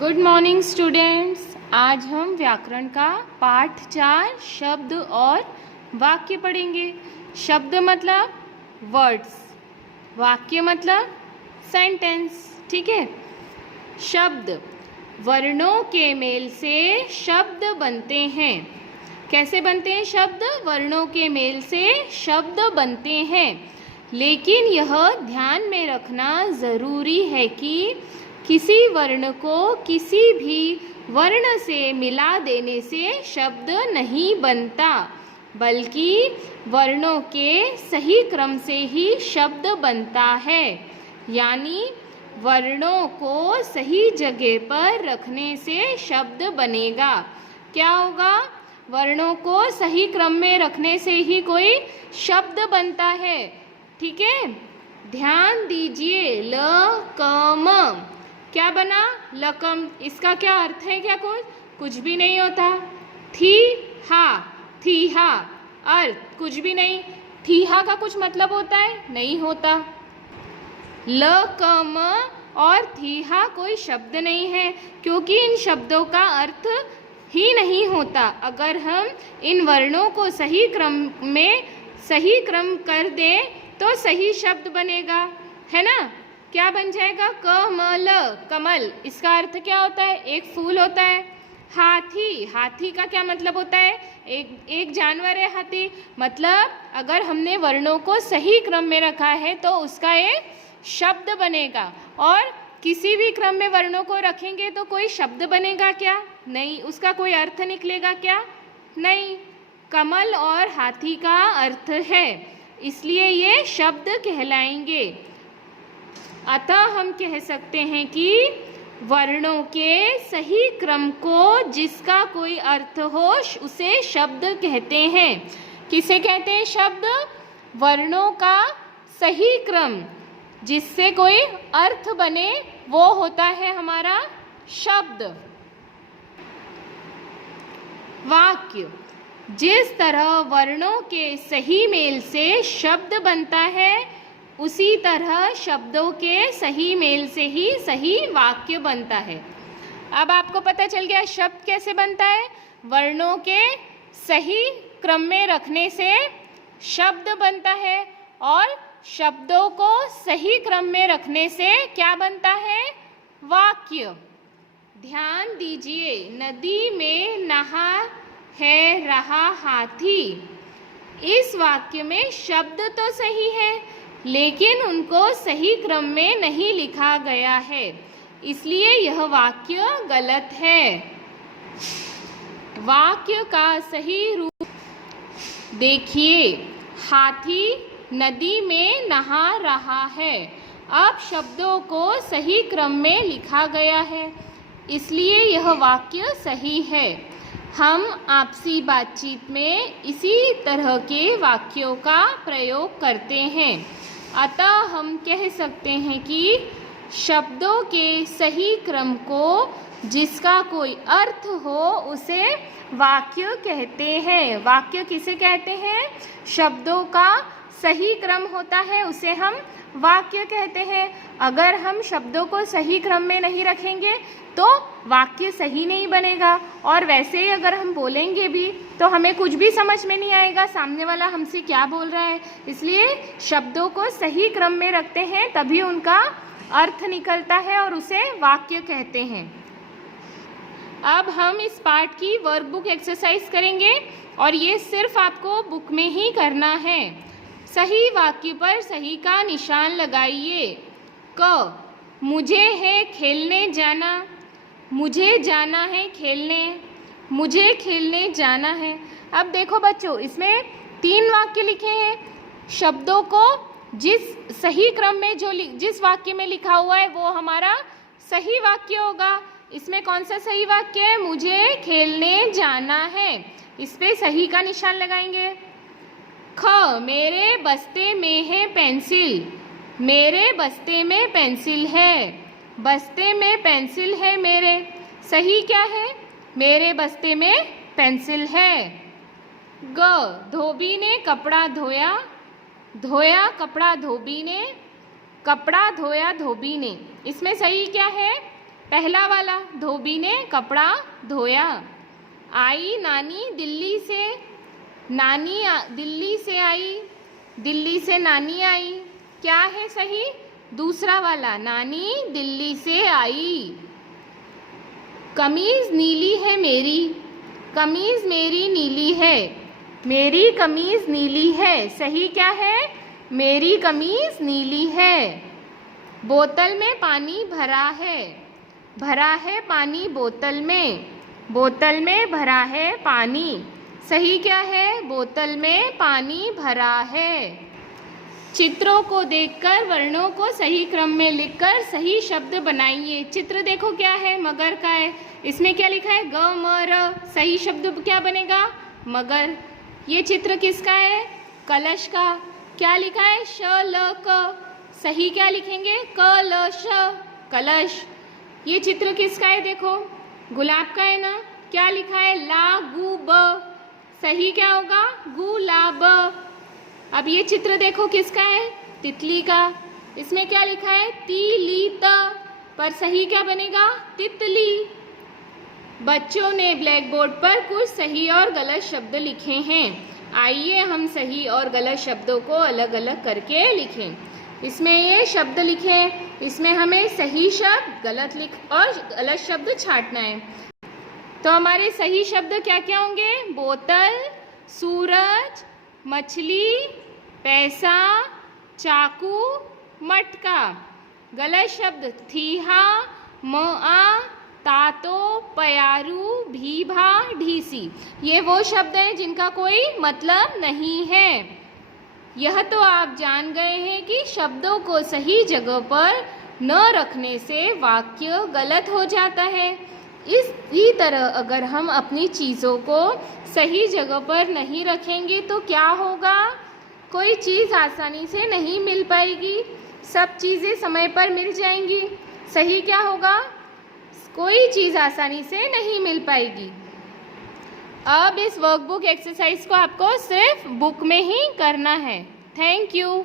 Good morning students. आज हम व्याकरण का पाठ 4 शब्द और वाक्य पढ़ेंगे। शब्द मतलब वर्ड्स, वाक्य मतलब सेंटेंस। ठीक है। शब्द, वर्णों के मेल से शब्द बनते हैं। कैसे बनते हैं शब्द? वर्णों के मेल से शब्द बनते हैं। लेकिन यह ध्यान में रखना ज़रूरी है कि किसी वर्ण को किसी भी वर्ण से मिला देने से शब्द नहीं बनता, बल्कि वर्णों के सही क्रम से ही शब्द बनता है। यानी वर्णों को सही जगह पर रखने से शब्द बनेगा। क्या होगा? वर्णों को सही क्रम में रखने से ही कोई शब्द बनता है। ठीक है, ध्यान दीजिए। ल कम क्या बना? लकम। इसका क्या अर्थ है? क्या कुछ भी नहीं होता। थी हा, थी हा, अर्थ कुछ भी नहीं। थी हा का कुछ मतलब होता है? नहीं होता। ल कम और थी हा कोई शब्द नहीं है, क्योंकि इन शब्दों का अर्थ ही नहीं होता। अगर हम इन वर्णों को सही क्रम में सही क्रम कर दें तो सही शब्द बनेगा, है ना? क्या बन जाएगा? कमल, कमल। इसका अर्थ क्या होता है? एक फूल होता है। हाथी, हाथी का क्या मतलब होता है? एक जानवर है हाथी। मतलब अगर हमने वर्णों को सही क्रम में रखा है तो उसका एक शब्द बनेगा। और किसी भी क्रम में वर्णों को रखेंगे तो कोई शब्द बनेगा क्या? नहीं। उसका कोई अर्थ निकलेगा क्या? नहीं। कमल और हाथी का अर्थ है, इसलिए ये शब्द कहलाएंगे। अतः हम कह सकते हैं कि वर्णों के सही क्रम को जिसका कोई अर्थ हो उसे शब्द कहते हैं। किसे कहते हैं शब्द? वर्णों का सही क्रम जिससे कोई अर्थ बने वो होता है हमारा शब्द। वाक्य, जिस तरह वर्णों के सही मेल से शब्द बनता है, उसी तरह शब्दों के सही मेल से ही सही वाक्य बनता है। अब आपको पता चल गया शब्द कैसे बनता है। वर्णों के सही क्रम में रखने से शब्द बनता है, और शब्दों को सही क्रम में रखने से क्या बनता है? वाक्य। ध्यान दीजिए। नदी में नहा है रहा हाथी। इस वाक्य में शब्द तो सही है, लेकिन उनको सही क्रम में नहीं लिखा गया है, इसलिए यह वाक्य गलत है। वाक्य का सही रूप देखिए। हाथी नदी में नहा रहा है। अब शब्दों को सही क्रम में लिखा गया है, इसलिए यह वाक्य सही है। हम आपसी बातचीत में इसी तरह के वाक्यों का प्रयोग करते हैं। अतः हम कह सकते हैं कि शब्दों के सही क्रम को जिसका कोई अर्थ हो उसे वाक्य कहते हैं। वाक्य किसे कहते हैं? शब्दों का सही क्रम होता है उसे हम वाक्य कहते हैं। अगर हम शब्दों को सही क्रम में नहीं रखेंगे तो वाक्य सही नहीं बनेगा, और वैसे ही अगर हम बोलेंगे भी तो हमें कुछ भी समझ में नहीं आएगा सामने वाला हमसे क्या बोल रहा है। इसलिए शब्दों को सही क्रम में रखते हैं तभी उनका अर्थ निकलता है और उसे वाक्य कहते हैं। अब हम इस पाठ की वर्कबुक एक्सरसाइज करेंगे, और ये सिर्फ आपको बुक में ही करना है। सही वाक्य पर सही का निशान लगाइए। क, मुझे है खेलने जाना। मुझे जाना है खेलने, मुझे खेलने जाना है। अब देखो बच्चों, इसमें 3 वाक्य लिखे हैं। शब्दों को जिस सही क्रम में जिस वाक्य में लिखा हुआ है वो हमारा सही वाक्य होगा। इसमें कौन सा सही वाक्य है? मुझे खेलने जाना है। इस पे सही का निशान लगाएंगे। ख, मेरे बस्ते में है पेंसिल। मेरे बस्ते में पेंसिल है। बस्ते में पेंसिल है मेरे। सही क्या है? मेरे बस्ते में पेंसिल है। ग, धोबी ने कपड़ा धोया। धोया कपड़ा धोबी ने। कपड़ा धोया धोबी ने। इसमें सही क्या है? पहला वाला, धोबी ने कपड़ा धोया। आई नानी दिल्ली से, नानी दिल्ली से आई, दिल्ली से नानी आई। क्या है सही? दूसरा वाला, नानी दिल्ली से आई। कमीज नीली है मेरी, कमीज मेरी नीली है, मेरी कमीज नीली है। सही क्या है? मेरी कमीज नीली है। बोतल में पानी भरा है, भरा है पानी बोतल में, बोतल में भरा है पानी। सही क्या है? बोतल में पानी भरा है। चित्रों को देखकर वर्णों को सही क्रम में लिखकर सही शब्द बनाइए। चित्र देखो क्या है? मगर का है। इसमें क्या लिखा है? ग म र। सही शब्द क्या बनेगा? मगर। ये चित्र किसका है? कलश का। क्या लिखा है? श ल क। सही क्या लिखेंगे? क ल श, कलश। ये चित्र किसका है? देखो गुलाब का है ना। क्या लिखा है? ला गु ब। सही क्या होगा? गुलाब। अब ये चित्र देखो किसका है? तितली का। इसमें क्या लिखा है? ती ली त, पर सही क्या बनेगा? तितली। बच्चों ने ब्लैक बोर्ड पर कुछ सही और गलत शब्द लिखे हैं। आइए हम सही और गलत शब्दों को अलग अलग करके लिखें। इसमें ये शब्द लिखे, इसमें हमें सही शब्द गलत लिख और गलत शब्द छांटना है। तो हमारे सही शब्द क्या क्या होंगे? बोतल, सूरज, मछली, पैसा, चाकू, मटका। गलत शब्द थीहा, मोआ, तातो, पयारू, भीभा, ढीसी। ये वो शब्द हैं जिनका कोई मतलब नहीं है। यह तो आप जान गए हैं कि शब्दों को सही जगह पर न रखने से वाक्य गलत हो जाता है। इसी तरह अगर हम अपनी चीज़ों को सही जगह पर नहीं रखेंगे तो क्या होगा? कोई चीज़ आसानी से नहीं मिल पाएगी, सब चीज़ें समय पर मिल जाएंगी। सही क्या होगा? कोई चीज़ आसानी से नहीं मिल पाएगी। अब इस वर्कबुक एक्सरसाइज को आपको सिर्फ बुक में ही करना है। Thank you.